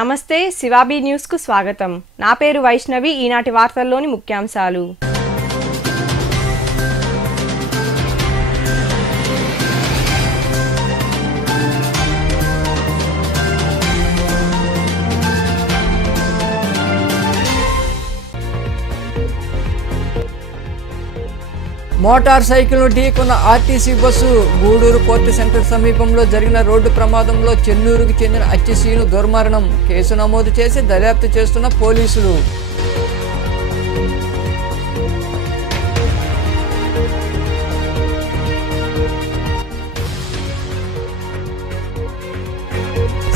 నమస్తే శివాబీ న్యూస్ కు స్వాగతం. నా పేరు వైష్ణవి. ఈనాటి వార్తల్లోని ముఖ్యాంశాలు. మోటార్ సైకిల్ను ఢీకొన్న RTC bus. Gudur court centre సమీపంలో జరిగిన రోడ్డు ప్రమాదంలో చెన్నూరుకు చెందిన అచ్చిసీను దుర్మరణం. కేసు నమోదు చేసి దర్యాప్తు చేస్తున్న పోలీసులు.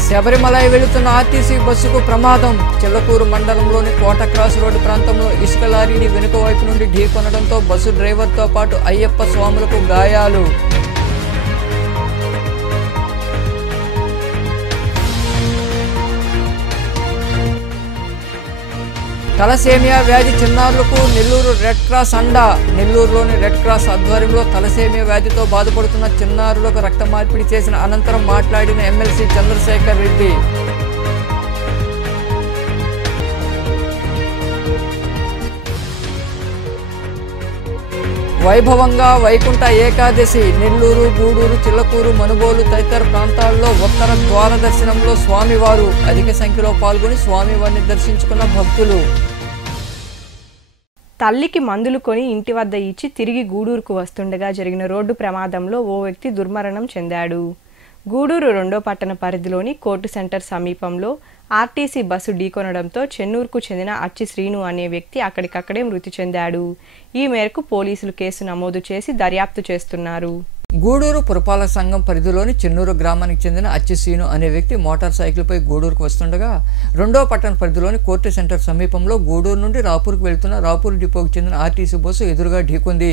శబరిమల వెళుతున్న ఆర్టీసీ బస్సుకు ప్రమాదం. చిల్లకూరు మండలంలోని కోట క్రాస్ రోడ్డు ప్రాంతంలో ఇసుక లారీని వెనుక వైపు నుండి ఢీకొనడంతో బస్సు డ్రైవర్తో పాటు అయ్యప్ప స్వాములకు గాయాలు. తలసేమియా వ్యాధి చిన్నారులకు నెల్లూరు రెడ్ క్రాస్ అండా. నెల్లూరులోని రెడ్ క్రాస్ ఆధ్వర్యంలో తలసేమియా వ్యాధితో బాధపడుతున్న చిన్నారులకు రక్త మార్పిడి చేసిన అనంతరం మాట్లాడిన ఎమ్మెల్సీ చంద్రశేఖర్ రెడ్డి. వైభవంగా వైకుంఠ ఏకాదశి. నెల్లూరు, గూడూరు, చిల్లకూరు, మనుబోలు తదితర ప్రాంతాల్లో ఉత్తర ద్వార దర్శనంలో స్వామివారు. అధిక సంఖ్యలో పాల్గొని స్వామివారిని దర్శించుకున్న భక్తులు. తల్లికి మందులు కొని ఇంటి వద్ద ఇచ్చి తిరిగి గూడూరుకు వస్తుండగా జరిగిన రోడ్డు ప్రమాదంలో ఓ వ్యక్తి దుర్మరణం చెందాడు. గూడూరు 2వ పట్టణ పరిధిలోని కోర్టు సెంటర్ సమీపంలో ఆర్టీసీ బస్సు ఢీకొనడంతో చెన్నూరుకు చెందిన అచ్చి శ్రీను అనే వ్యక్తి అక్కడికక్కడే మృతి చెందాడు. ఈ మేరకు పోలీసులు కేసు నమోదు చేసి దర్యాప్తు చేస్తున్నారు. గూడూరు పురపాలక సంఘం పరిధిలోని చెన్నూరు గ్రామానికి చెందిన అచ్చిసీను అనే వ్యక్తి మోటార్ సైకిల్పై గూడూరుకు వస్తుండగా 2వ పట్టణ పరిధిలోని కోర్టు సెంటర్ సమీపంలో గూడూరు నుండి రాపూర్కు వెళ్తున్న రాపూర్ డిపోకు చెందిన ఆర్టీసీ బస్సు ఎదురుగా ఢీకొంది.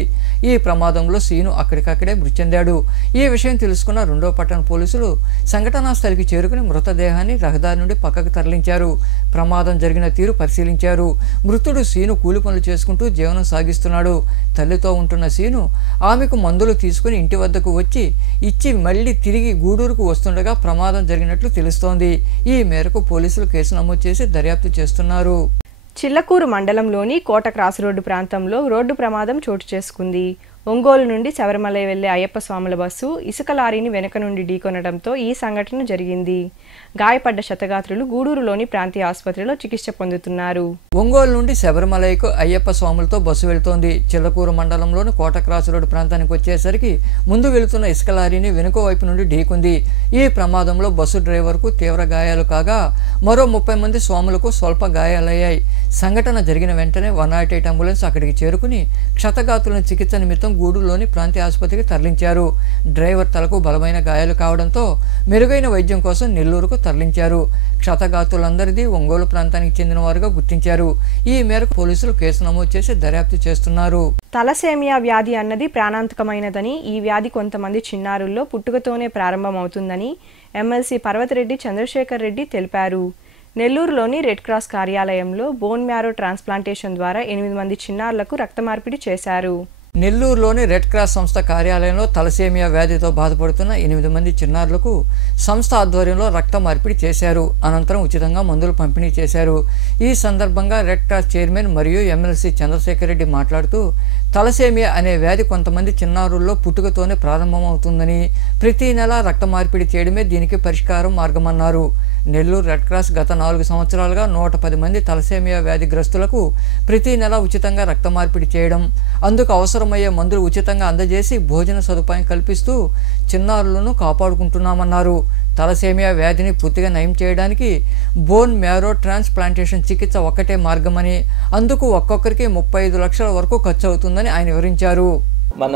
ఈ ప్రమాదంలో సీను అక్కడికక్కడే మృతి చెందాడు. ఈ విషయం తెలుసుకున్న 2వ పట్టణ పోలీసులు సంఘటనా స్థలికి చేరుకుని మృతదేహాన్ని రహదారి నుండి పక్కకు తరలించారు. ప్రమాదం జరిగిన తీరు పరిశీలించారు. మృతుడు సీను కూలి పనులు చేసుకుంటూ జీవనం సాగిస్తున్నాడు. తల్లితో ఉంటున్న సీను ఆమెకు మందులు తీసుకుని ఇంటి వద్దకు వచ్చి ఇచ్చి మళ్లీ తిరిగి గూడూరుకు వస్తుండగా ప్రమాదం జరిగినట్లు తెలుస్తోంది. ఈ మేరకు పోలీసులు కేసు నమోదు చేసి దర్యాప్తు చేస్తున్నారు. చిల్లకూరు మండలంలోని కోట క్రాస్ రోడ్డు ప్రాంతంలో రోడ్డు ప్రమాదం చోటు చేసుకుంది. ఒంగోలు నుండి శబరిమల వెళ్లే అయ్యప్ప స్వాముల బస్సు ఇసుక లారీని వెనుక నుండి ఢీకొనడంతో ఈ సంఘటన జరిగింది. గాయపడ్డ క్షతగాత్రులు గూడూరులోని ప్రాంతీయ ఆసుపత్రిలో చికిత్స పొందుతున్నారు. ఒంగోలు నుండి శబరిమలకు అయ్యప్ప స్వాములతో బస్సు వెళుతోంది. చిల్లకూరు మండలంలోని కోట క్రాస్ రోడ్డు ప్రాంతానికి వచ్చేసరికి ముందు వెళుతున్న ఇసుక లారీని వెనుక వైపు నుండి ఢీకొంది. ఈ ప్రమాదంలో బస్సు డ్రైవర్కు తీవ్ర గాయాలు కాగా మరో 30 మంది స్వాములకు స్వల్ప గాయాలయ్యాయి. సంఘటన జరిగిన వెంటనే 108 అంబులెన్స్ అక్కడికి చేరుకుని క్షతగాత్రులను చికిత్స నిమిత్తం గూడూరులోని ప్రాంతీయ ఆసుపత్రికి తరలించారు. డ్రైవర్ తలకు బలమైన గాయాలు కావడంతో మెరుగైన వైద్యం కోసం నెల్లూరుకు తరలించారు. క్షతగాత్రులందరిది ఒంగోలు ప్రాంతానికి చెందిన వారుగా గుర్తించారు. ఈ మేరకు పోలీసులు కేసు నమోదు చేసి దర్యాప్తు చేస్తున్నారు. తలసేమియా వ్యాధి అన్నది ప్రాణాంతకమైనదని, ఈ వ్యాధి కొంతమంది చిన్నారుల్లో పుట్టుకతోనే ప్రారంభమవుతుందని ఎమ్మెల్సీ పర్వతిరెడ్డి చంద్రశేఖర్ రెడ్డి తెలిపారు. నెల్లూరులోని రెడ్ క్రాస్ కార్యాలయంలో బోన్ మ్యారో ట్రాన్స్ప్లాంటేషన్ ద్వారా 8 మంది చిన్నారులకు రక్త మార్పిడి చేశారు. నెల్లూరులోని రెడ్ క్రాస్ సంస్థ కార్యాలయంలో తలసేమియా వ్యాధితో బాధపడుతున్న 8 మంది చిన్నారులకు సంస్థ ఆధ్వర్యంలో రక్త మార్పిడి చేశారు. అనంతరం ఉచితంగా మందులు పంపిణీ చేశారు. ఈ సందర్భంగా రెడ్ క్రాస్ చైర్మన్ మరియు ఎమ్మెల్సీ చంద్రశేఖర్ రెడ్డి మాట్లాడుతూ తలసేమియా అనే వ్యాధి కొంతమంది చిన్నారుల్లో పుట్టుకతోనే ప్రారంభమవుతుందని, ప్రతి నెల రక్త మార్పిడి చేయడమే దీనికి పరిష్కారం మార్గమన్నారు. నెల్లూరు రెడ్ క్రాస్ గత 4 సంవత్సరాలుగా 110 మంది తలసేమియా వ్యాధిగ్రస్తులకు ప్రతి నెల ఉచితంగా రక్త మార్పిడి చేయడం, అందుకు అవసరమయ్యే మందులు ఉచితంగా అందజేసి భోజన సదుపాయం కల్పిస్తూ చిన్నారులను కాపాడుకుంటున్నామన్నారు. తలసేమియా వ్యాధిని పూర్తిగా నయం చేయడానికి బోన్ మ్యారో ట్రాన్స్ప్లాంటేషన్ చికిత్స ఒక్కటే మార్గమని, అందుకు ఒక్కొక్కరికి 35 లక్షల వరకు ఖర్చు అవుతుందని ఆయన వివరించారు. మన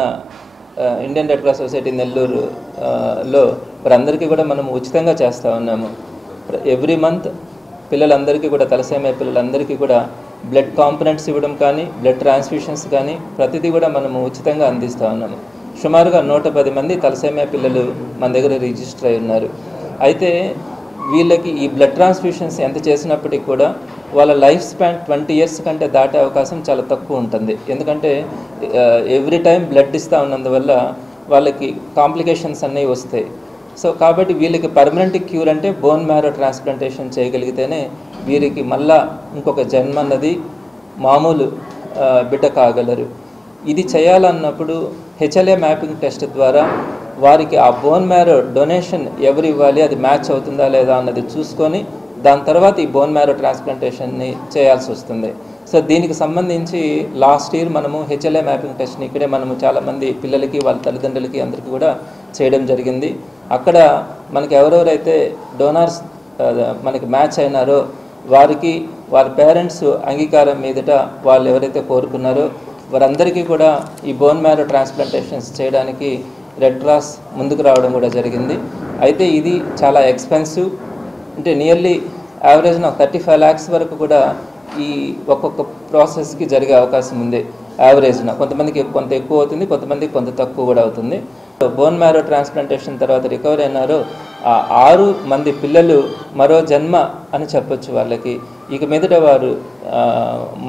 ఇండియన్ రెడ్ క్రాస్ సొసైటీ నెల్లూరులో వారందరికీ కూడా మనం ఉచితంగా చేస్తూ ఉన్నాము. ఎవ్రీ మంత్ పిల్లలందరికీ కూడా తలసేమియా పిల్లలందరికీ కూడా బ్లడ్ కాంపనెంట్స్ ఇవ్వడం కానీ, బ్లడ్ ట్రాన్స్ఫ్యూషన్స్ కానీ ప్రతిదీ కూడా మనము ఉచితంగా అందిస్తూ ఉన్నాము. సుమారుగా 110 మంది తలసేమియా పిల్లలు మన దగ్గర రిజిస్టర్ అయి ఉన్నారు. అయితే వీళ్ళకి ఈ బ్లడ్ ట్రాన్స్ఫ్యూషన్స్ ఎంత చేసినప్పటికీ కూడా వాళ్ళ లైఫ్ స్పాన్ 20 ఇయర్స్ కంటే దాటే అవకాశం చాలా తక్కువ ఉంటుంది. ఎందుకంటే ఎవ్రీ టైం బ్లడ్ ఇస్తూ ఉన్నందువల్ల వాళ్ళకి కాంప్లికేషన్స్ అన్నీ వస్తాయి. సో కాబట్టి వీళ్ళకి పర్మనెంట్ క్యూర్ అంటే బోన్ మ్యారో ట్రాన్స్ప్లాంటేషన్ చేయగలిగితేనే వీరికి మళ్ళా ఇంకొక జన్మ అన్నది మామూలు బిడ్డ కాగలరు. ఇది చేయాలన్నప్పుడు హెచ్ఎల్ఏ మ్యాపింగ్ టెస్ట్ ద్వారా వారికి ఆ బోన్ మ్యారో డొనేషన్ ఎవరు ఇవ్వాలి, అది మ్యాచ్ అవుతుందా లేదా అన్నది చూసుకొని దాని తర్వాత ఈ బోన్ మ్యారో ట్రాన్స్ప్లాంటేషన్ని చేయాల్సి వస్తుంది. సో దీనికి సంబంధించి లాస్ట్ ఇయర్ మనము హెచ్ఎల్ఏ మ్యాపింగ్ టెస్ట్ని ఇక్కడే మనము చాలామంది పిల్లలకి వాళ్ళ తల్లిదండ్రులకి అందరికీ కూడా చేయడం జరిగింది. అక్కడ మనకి ఎవరెవరైతే డోనార్స్ మనకి మ్యాచ్ అయినారో వారికి వారి పేరెంట్స్ అంగీకారం మీదట వాళ్ళు ఎవరైతే కోరుకున్నారో వారందరికీ కూడా ఈ బోన్ మ్యారో ట్రాన్స్ప్లాంటేషన్స్ చేయడానికి రెడ్ క్రాస్ ముందుకు రావడం కూడా జరిగింది. అయితే ఇది చాలా ఎక్స్పెన్సివ్, అంటే నియర్లీ యావరేజ్న 35 lakhs వరకు కూడా ఈ ఒక్కొక్క ప్రాసెస్కి జరిగే అవకాశం ఉంది. యావరేజ్న కొంతమందికి కొంత ఎక్కువ అవుతుంది, కొంతమందికి కొంత తక్కువ కూడా అవుతుంది. బోన్ మ్యారో ట్రాన్స్ప్లాంటేషన్ తర్వాత రికవర్ అయినారో ఆ 6 మంది పిల్లలు మరో జన్మ అని చెప్పొచ్చు. వాళ్ళకి ఇక మీదట వారు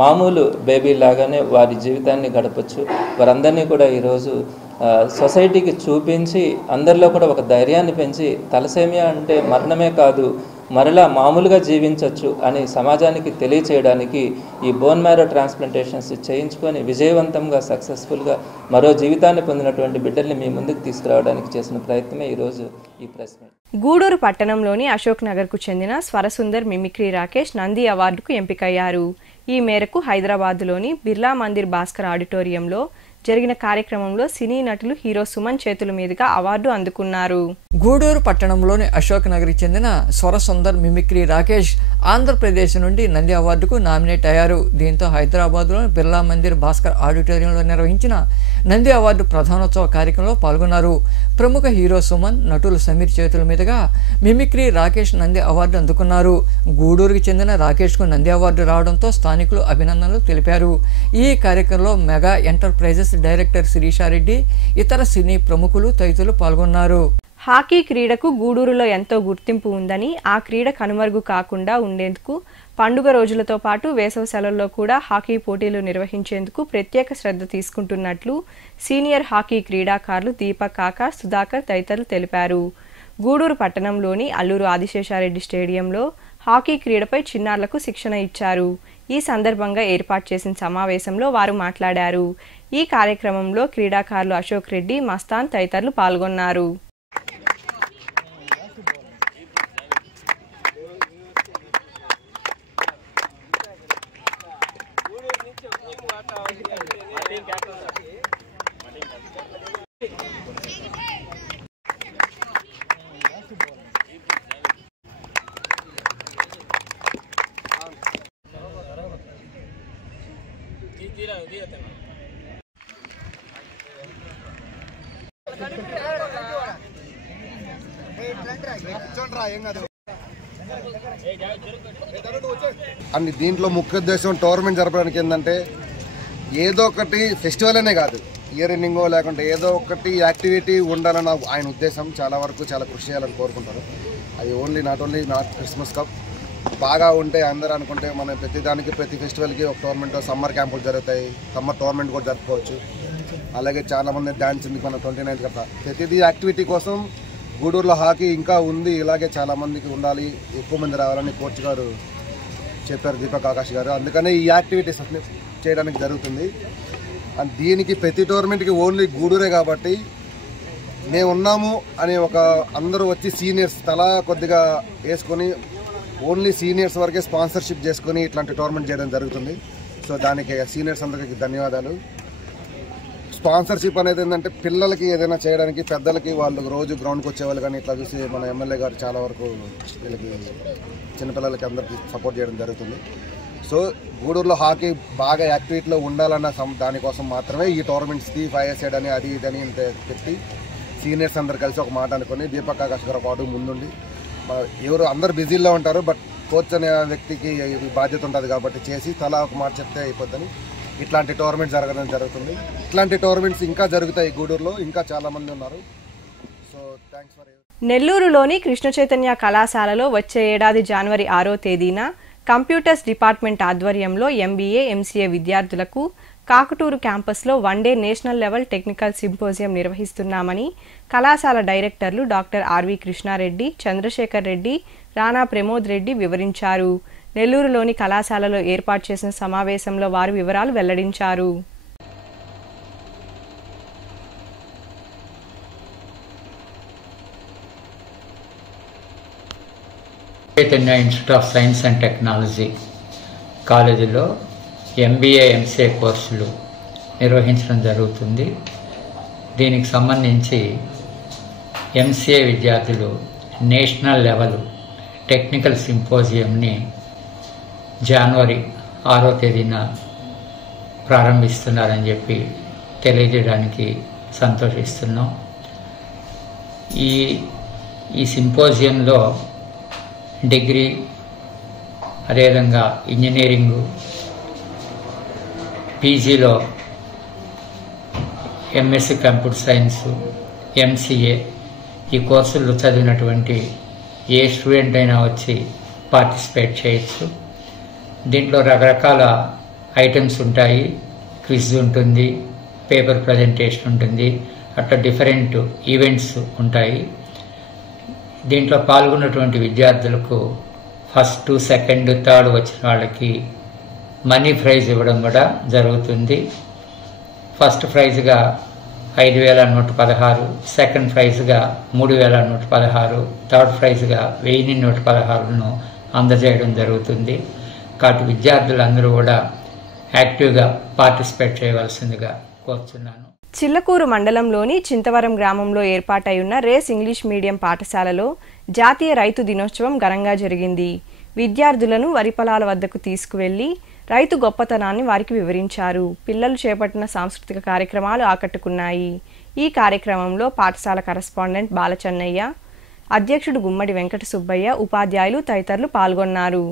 మామూలు బేబీ లాగానే వారి జీవితాన్ని గడపచ్చు. వారందరినీ కూడా ఈరోజు సొసైటీకి చూపించి అందరిలో కూడా ఒక ధైర్యాన్ని పెంచి తలసేమియా అంటే మరణమే కాదు, మరలా మామూలుగా జీవించవచ్చు అని సమాజానికి తెలియచేయడానికి ఈ బోన్ మ్యారో ట్రాన్స్ప్లాంటేషన్స్ చేయించుకొని విజయవంతంగా సక్సెస్ఫుల్గా మరో జీవితాన్ని పొందినటువంటి బిడ్డల్ని మీ ముందుకు తీసుకురావడానికి చేసిన ప్రయత్నమే ఈరోజు ఈ ప్రెస్ మీట్. గూడూరు పట్టణంలోని అశోక్ నగర్కు చెందిన స్వరసుందర్ మిమిక్రీ రాకేష్ నంది అవార్డుకు ఎంపికయ్యారు. ఈ మేరకు హైదరాబాద్లోని బిర్లా మందిర్ భాస్కర్ ఆడిటోరియంలో జరిగిన కార్యక్రమంలో సినీ నటులు హీరో సుమన్ చేతుల మీదుగా అవార్డు అందుకున్నారు. గూడూరు పట్టణంలోని అశోక్ నగర్కి చెందిన స్వరసుందర్ మిమిక్రీ రాకేష్ ఆంధ్రప్రదేశ్ నుండి నంది అవార్డుకు నామినేట్ అయ్యారు. దీంతో హైదరాబాద్లోని బిర్లా మందిర్ భాస్కర్ ఆడిటోరియంలో నిర్వహించిన నంది అవార్డు ప్రధానోత్సవ కార్యక్రమంలో పాల్గొన్నారు. ప్రముఖ హీరో సుమన్, నటులు సమీర్ చేతుల మీదుగా మిమిక్రీ రాకేష్ నంది అవార్డు అందుకున్నారు. గూడూరుకి చెందిన రాకేష్కు నంది అవార్డు రావడంతో స్థానికులు అభినందనలు తెలిపారు. ఈ కార్యక్రమంలో మెగా ఎంటర్ప్రైజెస్ డైరెక్టర్ శిరీషారెడ్డి, ఇతర సినీ ప్రముఖులు తదితరులు పాల్గొన్నారు. హాకీ క్రీడకు గూడూరులో ఎంతో గుర్తింపు ఉందని, ఆ క్రీడ కనుమరుగు కాకుండా ఉండేందుకు పండుగ రోజులతో పాటు వేసవి సెలవుల్లో కూడా హాకీ పోటీలు నిర్వహించేందుకు ప్రత్యేక శ్రద్ధ తీసుకుంటున్నట్లు సీనియర్ హాకీ క్రీడాకారులు దీపక్, ఆకాష్, సుధాకర్ తదితరులు తెలిపారు. గూడూరు పట్టణంలోని అల్లూరు ఆదిశేషారెడ్డి స్టేడియంలో హాకీ క్రీడపై చిన్నారులకు శిక్షణ ఇచ్చారు. ఈ సందర్భంగా ఏర్పాటు చేసిన సమావేశంలో వారు మాట్లాడారు. ఈ కార్యక్రమంలో క్రీడాకారులు అశోక్ రెడ్డి, మస్తాన్ తదితరులు పాల్గొన్నారు. అని దీంట్లో ముఖ్య ఉద్దేశం టోర్నమెంట్ జరపడానికి ఏంటంటే ఏదో ఒకటి ఫెస్టివల్ అనే కాదు, ఇయర్ ఎండింగో లేకుంటే ఏదో ఒకటి యాక్టివిటీ ఉండాలని ఆయన ఉద్దేశం. చాలా వరకు చాలా కృషి చేయాలని కోరుకుంటారు. అది నాట్ క్రిస్మస్ కప్ బాగా ఉంటే అందరూ అనుకుంటే మనం ప్రతిదానికి ప్రతి ఫెస్టివల్కి ఒక టోర్నమెంట్, సమ్మర్ క్యాంపులు జరుగుతాయి, సమ్మర్ టోర్నమెంట్ కూడా జరుపుకోవచ్చు. అలాగే చాలామంది డ్యాన్స్ ఉంది మన 29th కదా. ప్రతిదీ యాక్టివిటీ కోసం గూడూరులో హాకీ ఇంకా ఉంది, ఇలాగే చాలామందికి ఉండాలి, ఎక్కువ మంది రావాలని కోచ్ గారు చెప్పారు, దీపక్, ఆకాష్ గారు. అందుకనే ఈ యాక్టివిటీస్ అన్ని చేయడానికి జరుగుతుంది. అండ్ దీనికి ప్రతి టోర్నమెంట్కి ఓన్లీ గూడూరే కాబట్టి మేము ఉన్నాము అని ఒక అందరూ వచ్చి సీనియర్స్ తలా కొద్దిగా వేసుకొని ఓన్లీ సీనియర్స్ వరకే స్పాన్సర్షిప్ చేసుకొని ఇట్లాంటి టోర్నమెంట్ చేయడం జరుగుతుంది. సో దానికి సీనియర్స్ అందరికీ ధన్యవాదాలు. స్పాన్సర్షిప్ అనేది ఏంటంటే పిల్లలకి ఏదైనా చేయడానికి, పెద్దలకి వాళ్ళు రోజు గ్రౌండ్కి వచ్చేవాళ్ళు కానీ ఇట్లా చూసి మన ఎమ్మెల్యే గారు చాలా వరకు వీళ్ళకి చిన్నపిల్లలకి అందరికీ సపోర్ట్ చేయడం జరుగుతుంది. సో గూడూరులో హాకీ బాగా యాక్టివిటీలో ఉండాలన్న దానికోసం మాత్రమే ఈ టోర్నమెంట్స్కి 5 సైడ్ అని అది ఇదని ఇంత పెట్టి సీనియర్స్ అందరు కలిసి ఒక మాట అనుకొని దీపక్, ఆకాష్ గారు ఒక అడుగు ముందుండి, ఎవరు అందరు బిజీలో ఉంటారు బట్ కోచ్ అనే వ్యక్తికి బాధ్యత ఉంటుంది కాబట్టి చేసి తలా ఒక మాట చెప్తే అయిపోద్దని ఇట్లాంటి టోర్నమెంట్ జరగడం జరుగుతుంది. ఇట్లాంటి టోర్నమెంట్స్ ఇంకా జరుగుతాయి గూడూరులో, ఇంకా చాలా మంది ఉన్నారు. So thanks for. నెల్లూరులోని కృష్ణ చైతన్య కళాశాలలో వచ్చే ఏడాది జనవరి 6వ తేదీన కంప్యూటర్స్ డిపార్ట్మెంట్ ఆధ్వర్యంలో MBA, MCA విద్యార్థులకు కాకుటూరు క్యాంపస్లో one day national level technical symposium నిర్వహిస్తున్నామని కళాశాల డైరెక్టర్లు డాక్టర్ ఆర్వి కృష్ణారెడ్డి, చంద్రశేఖర్ రెడ్డి, రాణా ప్రమోద్ రెడ్డి వివరించారు. నెల్లూరులోని కళాశాలలో ఏర్పాటు చేసిన సమావేశంలో వారు వివరాలు వెల్లడించారు. Chaitanya institute of science and technology కాలేజీలో MBA MCA కోర్సులు నిర్వహించడం జరుగుతుంది. దీనికి సంబంధించి MCA విద్యార్థులు నేషనల్ లెవెల్ టెక్నికల్ సింపోజియంని జనవరి 6వ తేదీన ప్రారంభిస్తున్నారని చెప్పి తెలియజేయడానికి సంతోషిస్తున్నాం. ఈ సింపోజియంలో డిగ్రీ, అదేవిధంగా ఇంజనీరింగు, పీజీలో MSc కంప్యూటర్ సైన్స్, MCA ఈ కోర్సులు చదివినటువంటి ఏ స్టూడెంట్ అయినా వచ్చి పార్టిసిపేట్ చేయొచ్చు. దీంట్లో రకరకాల ఐటమ్స్ ఉంటాయి. క్విజ్ ఉంటుంది, పేపర్ ప్రజెంటేషన్ ఉంటుంది, అట్లా డిఫరెంట్ ఈవెంట్స్ ఉంటాయి. దీంట్లో పాల్గొన్నటువంటి విద్యార్థులకు ఫస్ట్, సెకండ్, థర్డ్ వచ్చిన వాళ్ళకి మనీ ప్రైజ్ ఇవ్వడం కూడా జరుగుతుంది. ఫస్ట్ ప్రైజ్గా 5,116, సెకండ్ ప్రైజ్గా 3,116, థర్డ్ ప్రైజ్గా 1,116ను అందజేయడం జరుగుతుంది. కాబట్టి విద్యార్థులందరూ కూడా యాక్టివ్గా పార్టిసిపేట్ చేయవలసిందిగా కోరుతున్నాను. చిల్లకూరు మండలంలోని చింతవరం గ్రామంలో ఏర్పాటైయున్న రేస్ ఇంగ్లీష్ మీడియం పాఠశాలలో జాతీయ రైతు దినోత్సవం ఘనంగా జరిగింది. విద్యార్థులను వరి పొలాల వద్దకు తీసుకువెళ్లి రైతు గొప్పతనాన్ని వారికి వివరించారు. పిల్లలు చేపట్టిన సాంస్కృతిక కార్యక్రమాలు ఆకట్టుకున్నాయి. ఈ కార్యక్రమంలో పాఠశాల కరెస్పాండెంట్ బాలచన్నయ్య, అధ్యక్షుడు గుమ్మడి వెంకట సుబ్బయ్య, ఉపాధ్యాయులు తదితరులు పాల్గొన్నారు.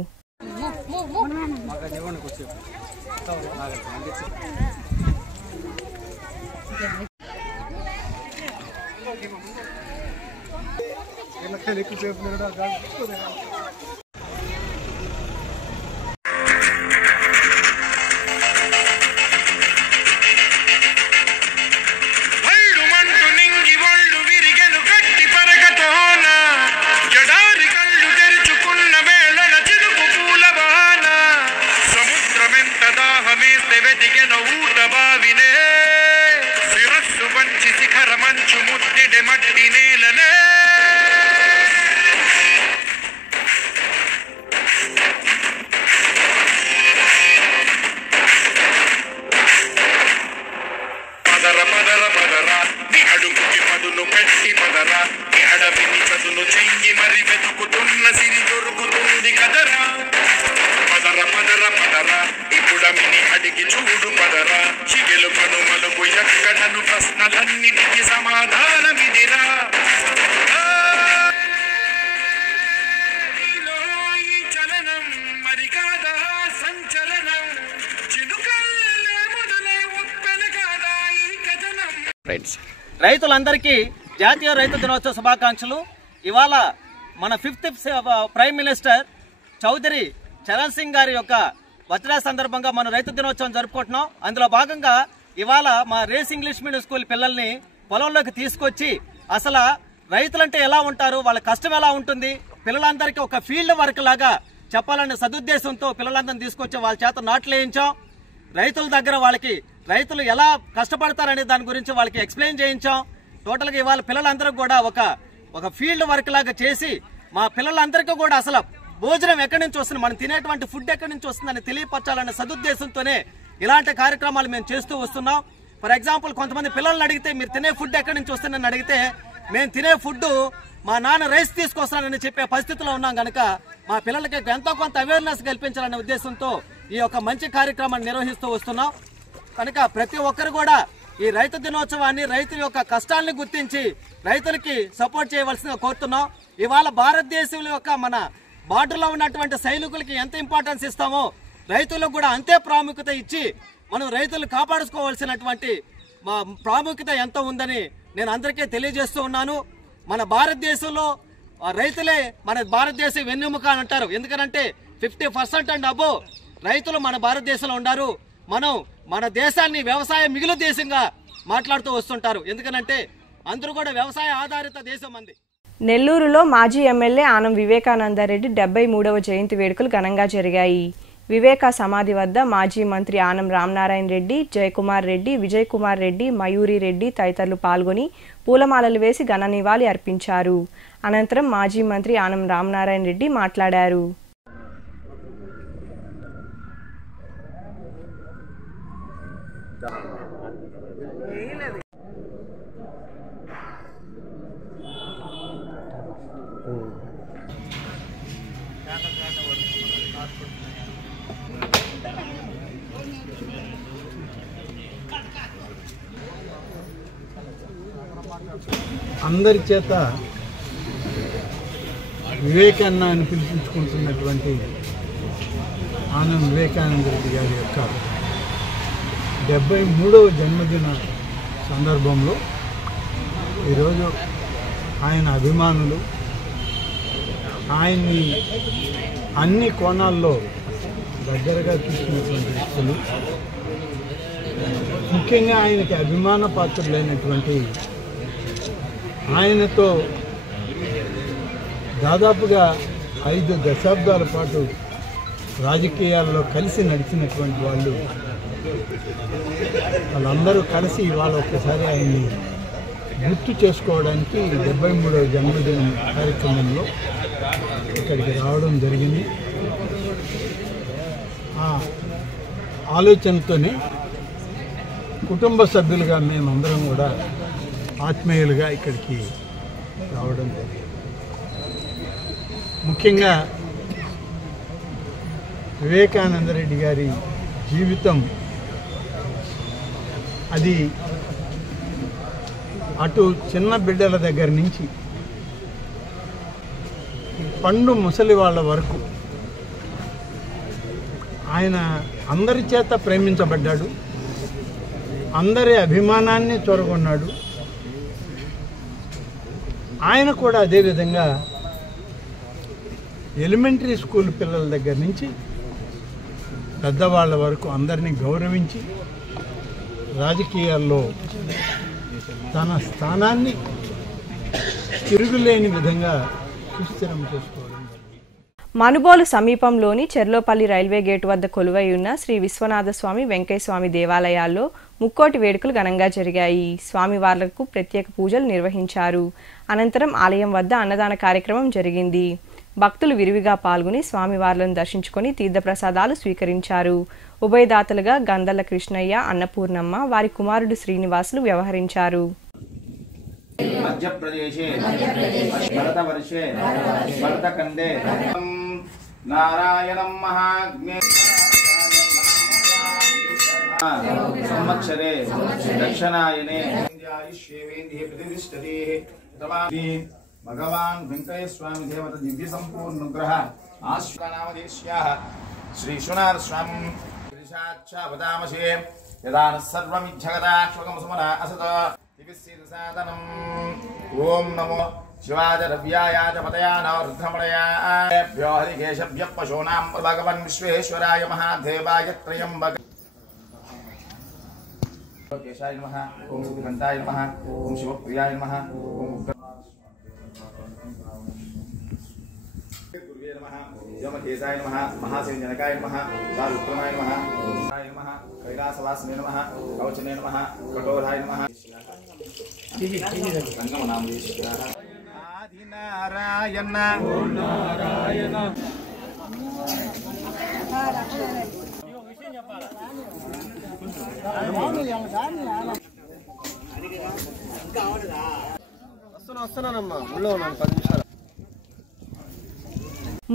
రైతులందరికీ జాతీయ రైతు దినోత్సవ శుభాకాంక్షలు. ఇవాళ మన 5th prime minister Chaudhary Charan Singh గారి యొక్క బర్త్డే సందర్భంగా మనం రైతు దినోత్సవం జరుపుకుంటున్నాం. అందులో భాగంగా ఇవాళ మా రేస్ ఇంగ్లీష్ మీడియం స్కూల్ పిల్లల్ని పొలంలోకి తీసుకొచ్చి అసలు రైతులంటే ఎలా ఉంటారు, వాళ్ళ కష్టం ఎలా ఉంటుంది, పిల్లలందరికీ ఒక ఫీల్డ్ వర్క్ లాగా చెప్పాలనే సదుద్దేశంతో పిల్లలందరినీ తీసుకొచ్చి వాళ్ళ చేత నాట్లు వేయించాం. రైతుల దగ్గర వాళ్ళకి రైతులు ఎలా కష్టపడతారనే దాని గురించి వాళ్ళకి ఎక్స్ప్లెయిన్ చేయించాం. టోటల్గా ఇవాళ పిల్లలందరికీ కూడా ఒక ఫీల్డ్ వర్క్ లాగా చేసి మా పిల్లలందరికీ కూడా అసలు భోజనం ఎక్కడి నుంచి వస్తుంది, మనం తినేటువంటి ఫుడ్ ఎక్కడి నుంచి వస్తుందని తెలియపరచాలనే సదుద్దేశంతోనే ఇలాంటి కార్యక్రమాలు మేము చేస్తూ వస్తున్నాం. ఫర్ ఎగ్జాంపుల్ కొంతమంది పిల్లల్ని అడిగితే మీరు తినే ఫుడ్ ఎక్కడి నుంచి వస్తుందని అడిగితే మేము తినే ఫుడ్ మా నాన్న రైస్ తీసుకొస్తానని చెప్పే పరిస్థితిలో ఉన్నాం కనుక మా పిల్లలకి ఎంతో కొంత అవేర్నెస్ కల్పించాలనే ఉద్దేశంతో ఈ యొక్క మంచి కార్యక్రమాన్ని నిర్వహిస్తూ వస్తున్నాం. కనుక ప్రతి ఒక్కరు కూడా ఈ రైతు దినోత్సవాన్ని రైతుల యొక్క కష్టాలను గుర్తించి రైతులకి సపోర్ట్ చేయవలసిందిగా కోరుతున్నాం. ఇవాళ భారతదేశం యొక్క మన బార్డర్లో ఉన్నటువంటి సైనికులకి ఎంత ఇంపార్టెన్స్ ఇస్తామో రైతులకు కూడా అంతే ప్రాముఖ్యత ఇచ్చి మనం రైతులు కాపాడుకోవాల్సినటువంటి ప్రాముఖ్యత ఎంత ఉందని నేను అందరికీ తెలియజేస్తూ ఉన్నాను. మన భారతదేశంలో రైతులే మన భారతదేశం వెన్నెముక అని అంటారు. ఎందుకంటే 50% అండ్ అబోవ్ రైతులు మన భారతదేశంలో ఉన్నారు. మనం మన దేశాన్ని వ్యవసాయ మిగులు దేశంగా మాట్లాడుతూ వస్తుంటారు. ఎందుకనంటే అందరూ కూడా వ్యవసాయ ఆధారిత దేశం అంది. నెల్లూరులో మాజీ ఎమ్మెల్యే ఆనం వివేకానందరెడ్డి 73వ జయంతి వేడుకలు ఘనంగా జరిగాయి. వివేకా సమాధి వద్ద మాజీ మంత్రి ఆనం రామనారాయణ రెడ్డి, జయకుమార్ రెడ్డి, విజయ్ కుమార్ రెడ్డి, మయూరి రెడ్డి తదితరులు పాల్గొని పూలమాలలు వేసి ఘన నివాళి అర్పించారు. అనంతరం మాజీ మంత్రి ఆనం రామనారాయణ రెడ్డి మాట్లాడారు. అందరి చేత వివేకానంద అని పిలిపించుకుంటున్నటువంటి ఆనం వివేకానంద రెడ్డి గారి యొక్క 73వ జన్మదిన సందర్భంలో ఈరోజు ఆయన అభిమానులు ఆయన్ని అన్ని కోణాల్లో దగ్గరగా చూసినటువంటి వ్యక్తులు, ముఖ్యంగా ఆయనకి అభిమాన పాత్రులైనటువంటి ఆయనతో దాదాపుగా 5 దశాబ్దాల పాటు రాజకీయాల్లో కలిసి నడిచినటువంటి వాళ్ళందరూ కలిసి ఇవాళ ఒక్కసారి ఆయన్ని గుర్తు చేసుకోవడానికి 73వ జన్మదిన కార్యక్రమంలో ఇక్కడికి రావడం జరిగింది. ఆ ఆలోచనతోనే కుటుంబ సభ్యులుగా మేమందరం కూడా ఆత్మీయులుగా ఇక్కడికి రావడం జరిగింది. ముఖ్యంగా వివేకానందరెడ్డి గారి జీవితం అది అటు చిన్న బిడ్డల దగ్గర నుంచి పండు ముసలి వాళ్ళ వరకు ఆయన అందరి చేత ప్రేమించబడ్డాడు, అందరి అభిమానాన్ని చొరగొన్నాడు. ఆయన కూడా అదేవిధంగా ఎలిమెంటరీ స్కూల్ పిల్లల దగ్గర నుంచి పెద్దవాళ్ళ వరకు అందరినీ గౌరవించి రాజకీయాల్లో తన స్థానాన్ని తిరుగులేని విధంగా సుస్థిరం చేసుకోవడం. మనుబోలు సమీపంలోని చెర్లోపల్లి రైల్వే గేటు వద్ద కొలువై ఉన్న శ్రీ విశ్వనాథ స్వామి, వెంకయ్య స్వామి దేవాలయాల్లో ముక్కోటి వేడుకలు ఘనంగా జరిగాయి. స్వామివార్లకు ప్రత్యేక పూజలు నిర్వహించారు. అనంతరం ఆలయం వద్ద అన్నదాన కార్యక్రమం జరిగింది. భక్తులు విరివిగా పాల్గొని స్వామివార్లను దర్శించుకొని తీర్థప్రసాదాలు స్వీకరించారు. ఉభయదాతలుగా గంధల కృష్ణయ్య, అన్నపూర్ణమ్మ, వారి కుమారుడు శ్రీనివాసులు వ్యవహరించారు. మధ్యప్రదేశే భరతవర్షే భరతఖండే నారాయణం మహాజ్ఞే సంవత్సరే దక్షిణాయనే భగవాన్ వెంకయ్య స్వామి దేవత దివ్య సంపూర్ణుగ్రహ ఆశ్వనామదేశ్యాః శ్రీ విశ్వనాథ స్వామి వదామసే యదా సర్వమిజ్జగదాక్షగం సుమనా అసత దివ్యసాధనం. ఓం నమో శివాయ రవ్యాయ చ పతయాన రుద్రమణయాభ్యో హరికేశభ్యః పశూనాం భగవన్ విశ్వేశ్వరాయ మహాదేవాయ త్రయంబక కేశాయ నమః. ఓం ఘంటాయ నమః. ఓం శివప్రియాయ నమః. ఓం గురువే నమః. యమకేశాయ నమః. మహాసేనజనకాయ నమః. సారుక్రమాయ నమః. నమః. కైలాసవాసినే నమః. కవచనే నమః. కఠోరాయ నమః. రంగమనామదేశ్వరాయ ఆదినారాయణ. ఓం నారాయణ. వస్తున్నానమ్మా, ఊళ్ళో ఉన్నాను 10 నిమిషాలు.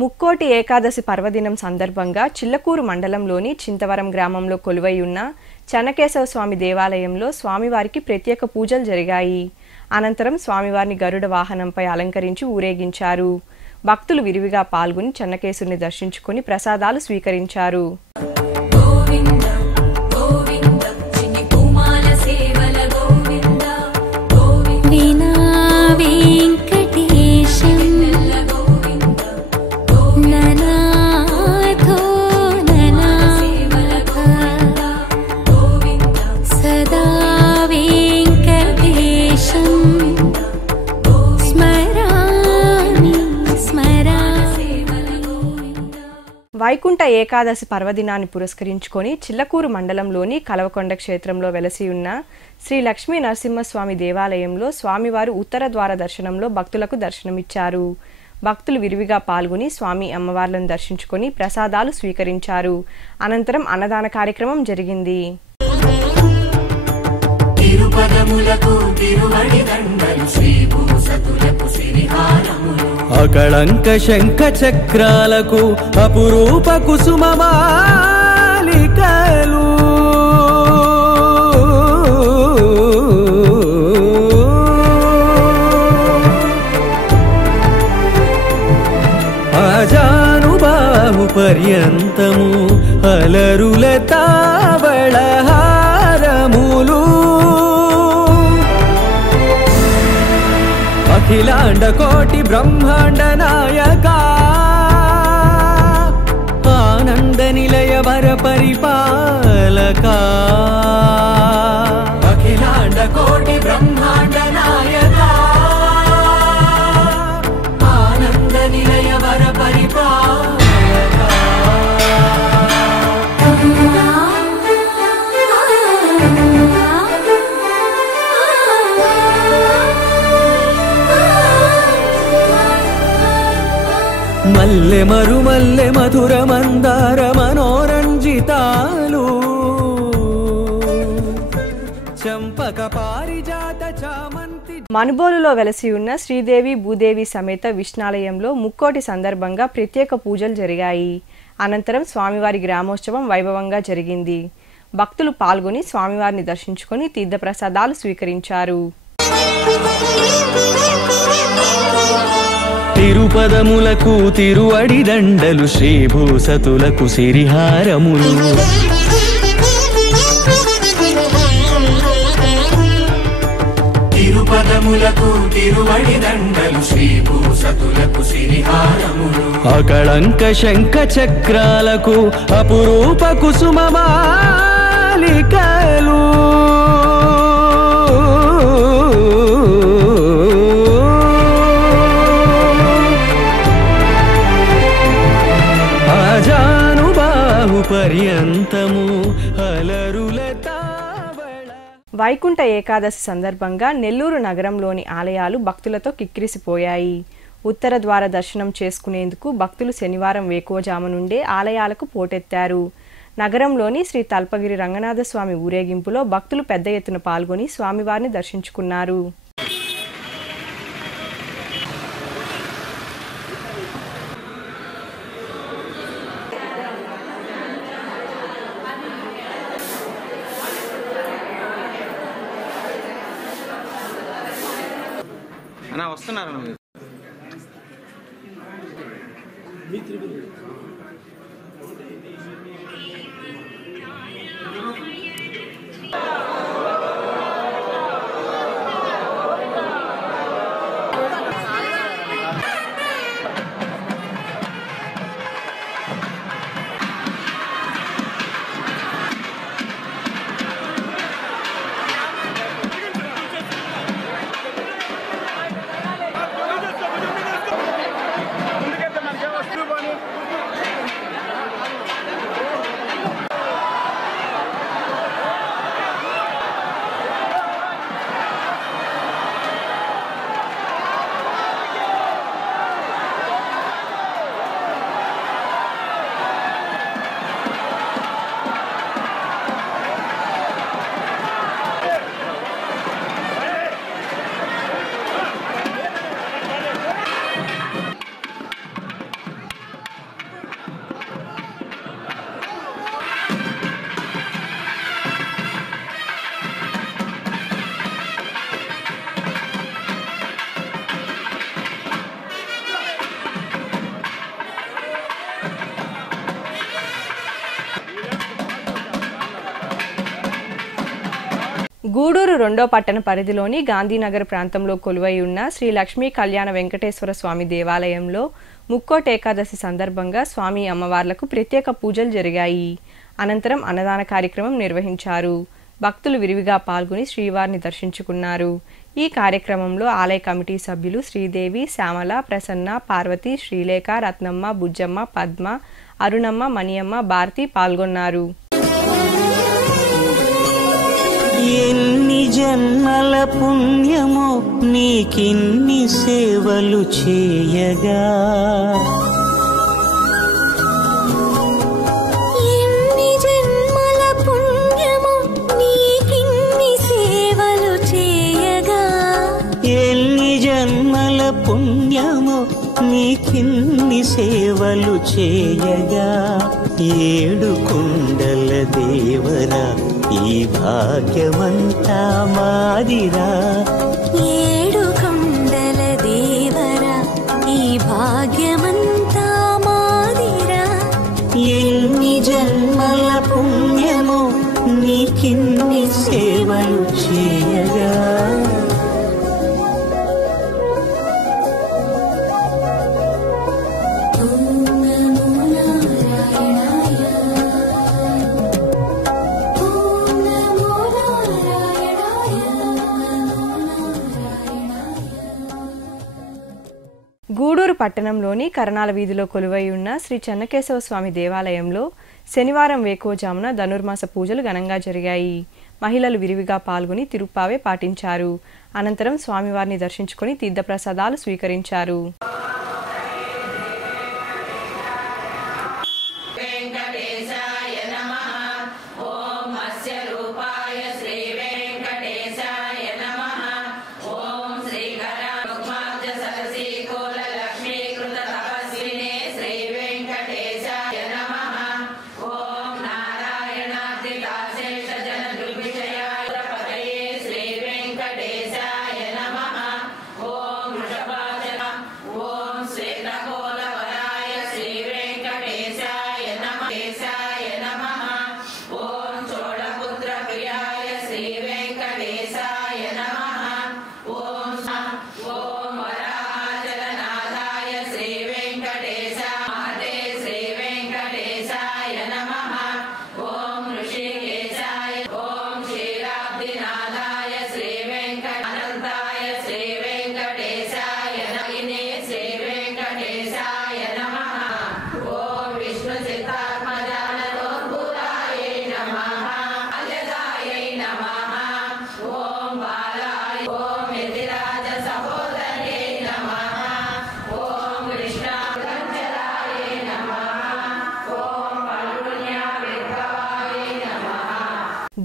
ముక్కోటి ఏకాదశి పర్వదినం సందర్భంగా చిల్లకూరు మండలంలోని చింతవరం గ్రామంలో కొలువై ఉన్న చెన్నకేశవ స్వామి దేవాలయంలో స్వామివారికి ప్రత్యేక పూజలు జరిగాయి. అనంతరం స్వామివారిని గరుడ వాహనంపై అలంకరించి ఊరేగించారు. భక్తులు విరివిగా పాల్గొని చెన్నకేశుని దర్శించుకుని ప్రసాదాలు స్వీకరించారు. వైకుంఠ ఏకాదశి పర్వదినాన్ని పురస్కరించుకొని చిల్లకూరు మండలంలోని కలవకొండ క్షేత్రంలో వెలసి ఉన్న శ్రీ లక్ష్మీ నరసింహస్వామి దేవాలయంలో స్వామివారు ఉత్తర ద్వార దర్శనంలో భక్తులకు దర్శనమిచ్చారు. భక్తులు విరివిగా పాల్గొని స్వామి అమ్మవార్లను దర్శించుకొని ప్రసాదాలు స్వీకరించారు. అనంతరం అన్నదాన కార్యక్రమం జరిగింది. అకళంక శంఖ చక్రాలకు అపురూప కుసుమమాలికలు అజానుబాహు పర్యంతము అలరుల తావళహారములు అఖిలాండ కోటి బ్రహ్మాండ నాయక ఆనంద నిలయ వర పరిపాలక అఖిలాండ కోటి బ్రహ్మాండ నాయక ఆనంద నిలయ వర పరిపాలక మల్లె మరుమల్లె మధుర మందార మనోరంజితాలు చంపక పారిజాత చామంతి. మనుబోలులో వెలసి ఉన్న శ్రీదేవి భూదేవి సమేత విష్ణాలయంలో ముక్కోటి సందర్భంగా ప్రత్యేక పూజలు జరిగాయి. అనంతరం స్వామివారి గ్రామోత్సవం వైభవంగా జరిగింది. భక్తులు పాల్గొని స్వామివారిని దర్శించుకొని తీర్థప్రసాదాలు స్వీకరించారు. తిరుపదములకు తిరువడి దండలు శ్రీభూసతులకు సిరిహారములు తిరుపదములకు తిరువడి దండలు శ్రీభూసతులకు సిరిహారములు అకళంక శంఖ చక్రాలకు అపురూప కుసుమమాలికలు పర్యంతము అలరుల తావళ. వైకుంఠ ఏకాదశి సందర్భంగా నెల్లూరు నగరంలోని ఆలయాలు భక్తులతో కిక్కిరిసిపోయాయి. ఉత్తర ద్వార దర్శనం చేసుకునేందుకు భక్తులు శనివారం వేకువజాము నుండే ఆలయాలకు పోటెత్తారు. నగరంలోని శ్రీ తల్పగిరి రంగనాథస్వామి ఊరేగింపులో భక్తులు పెద్ద ఎత్తున పాల్గొని స్వామివారిని దర్శించుకున్నారు. వస్తున్నారు గూడూరు 2వ పట్టణ పరిధిలోని గాంధీనగర్ ప్రాంతంలో కొలువై ఉన్న శ్రీ లక్ష్మీ కళ్యాణ వెంకటేశ్వర స్వామి దేవాలయంలో ముక్కోటి ఏకాదశి సందర్భంగా స్వామి అమ్మవార్లకు ప్రత్యేక పూజలు జరిగాయి. అనంతరం అన్నదాన కార్యక్రమం నిర్వహించారు. భక్తులు విరివిగా పాల్గొని శ్రీవారిని దర్శించుకున్నారు. ఈ కార్యక్రమంలో ఆలయ కమిటీ సభ్యులు శ్రీదేవి, శ్యామల, ప్రసన్న, పార్వతి, శ్రీలేఖ, రత్నమ్మ, బుజ్జమ్మ, పద్మ, అరుణమ్మ, మణియమ్మ, భారతి పాల్గొన్నారు. ఎన్ని జన్మల పుణ్యమో నీకిన్ని సేవలు చేయగా, ఎన్ని జన్మల పుణ్యమో నీకిన్ని సేవలు చేయగా, ఎన్ని జన్మల పుణ్యమో నీకిన్ని సేవలు చేయగా, ఏడు కుండల దేవరా ఈ భాగ్యమంతా మాదిరా, ఏడు కొండల దేవరా ఈ భాగ్యమంతా మాదిరా, ఎన్ని జన్మల పుణ్యమో నీకిన్ని సేవలు చేయగా. గూడూరు పట్టణంలోని కరణాల వీధిలో కొలువై ఉన్న శ్రీ చెన్నకేశవ స్వామి దేవాలయంలో శనివారం వేకోజామున ధనుర్మాస పూజలు ఘనంగా జరిగాయి. మహిళలు విరివిగా పాల్గొని తిరుప్పావే పాటించారు. అనంతరం స్వామివారిని దర్శించుకొని తీర్థప్రసాదాలు స్వీకరించారు.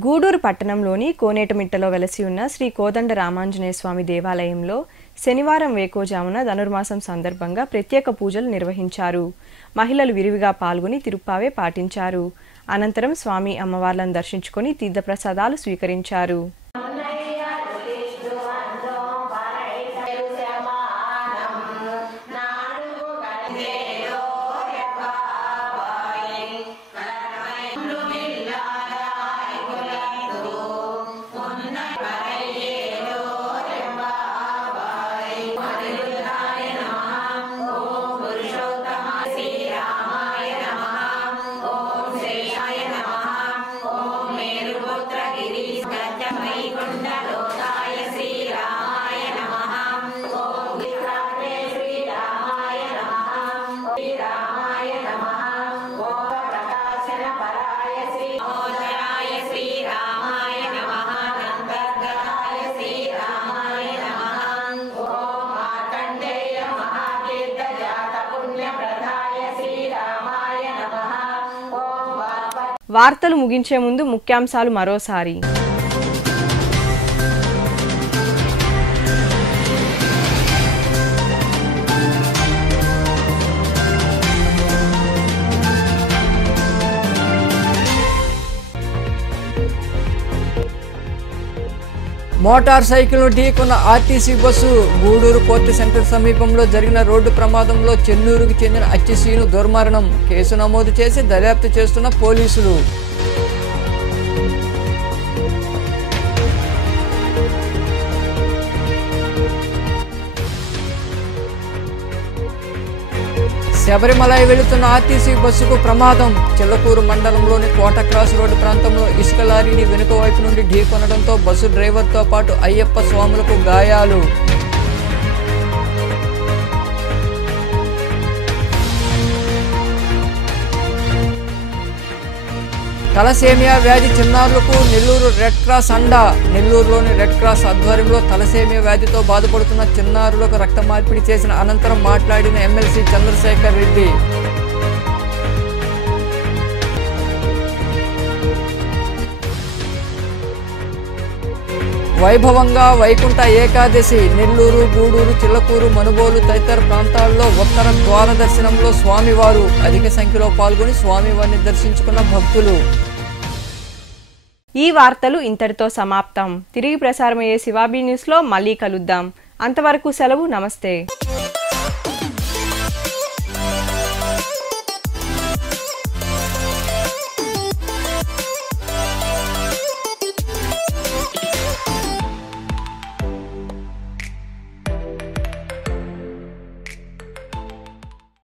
గూడూరు పట్టణంలోని కోనేటిమిట్టలో వెలసి ఉన్న శ్రీ కోదండ రామాంజనేయ స్వామి దేవాలయంలో శనివారం వేకోజామున ధనుర్మాసం సందర్భంగా ప్రత్యేక పూజలు నిర్వహించారు. మహిళలు విరివిగా పాల్గొని తిరుప్పావే పాటించారు. అనంతరం స్వామి అమ్మవార్లను దర్శించుకొని తీర్థప్రసాదాలు స్వీకరించారు. వార్తలు ముగించే ముందు ముఖ్యాంశాలు మరోసారి. మోటార్ సైకిల్ను ఢీకొన్న RTC bus. Gudur court centre సమీపంలో జరిగిన రోడ్డు ప్రమాదంలో చెన్నూరుకు చెందిన అచ్చిసీను దుర్మరణం. కేసు నమోదు చేసి దర్యాప్తు చేస్తున్న పోలీసులు. శబరిమలై వెళుతున్న ఆర్టీసీ బస్సుకు ప్రమాదం. చిల్లకూరు మండలంలోని కోట క్రాస్ రోడ్డు ప్రాంతంలో ఇసుక లారీని వెనుక వైపు నుండి ఢీకొనడంతో బస్సు డ్రైవర్తో పాటు అయ్యప్ప స్వాములకు గాయాలు. తలసేమియా వ్యాధి చిన్నారులకు నెల్లూరు రెడ్ క్రాస్ అండా. నెల్లూరులోని రెడ్ క్రాస్ ఆధ్వర్యంలో తలసేమియా వ్యాధితో బాధపడుతున్న చిన్నారులకు రక్త మార్పిడి చేసిన అనంతరం మాట్లాడిన ఎమ్మెల్సీ చంద్రశేఖర్ రెడ్డి, వైభవంగా వైకుంఠ ఏకాదశి. నెల్లూరు, గూడూరు, చిల్లకూరు, మనుబోలు తదితర ప్రాంతాల్లో ఉత్తర ద్వార దర్శనంలో స్వామివారు అధిక సంఖ్యలో పాల్గొని స్వామివారిని దర్శించుకున్న భక్తులు. ఈ వార్తలు ఇంతటితో సమాప్తం. తిరిగి ప్రసారమయ్యే శివాబీ న్యూస్లో మళ్ళీ కలుద్దాం. అంతవరకు సెలవు. నమస్తే.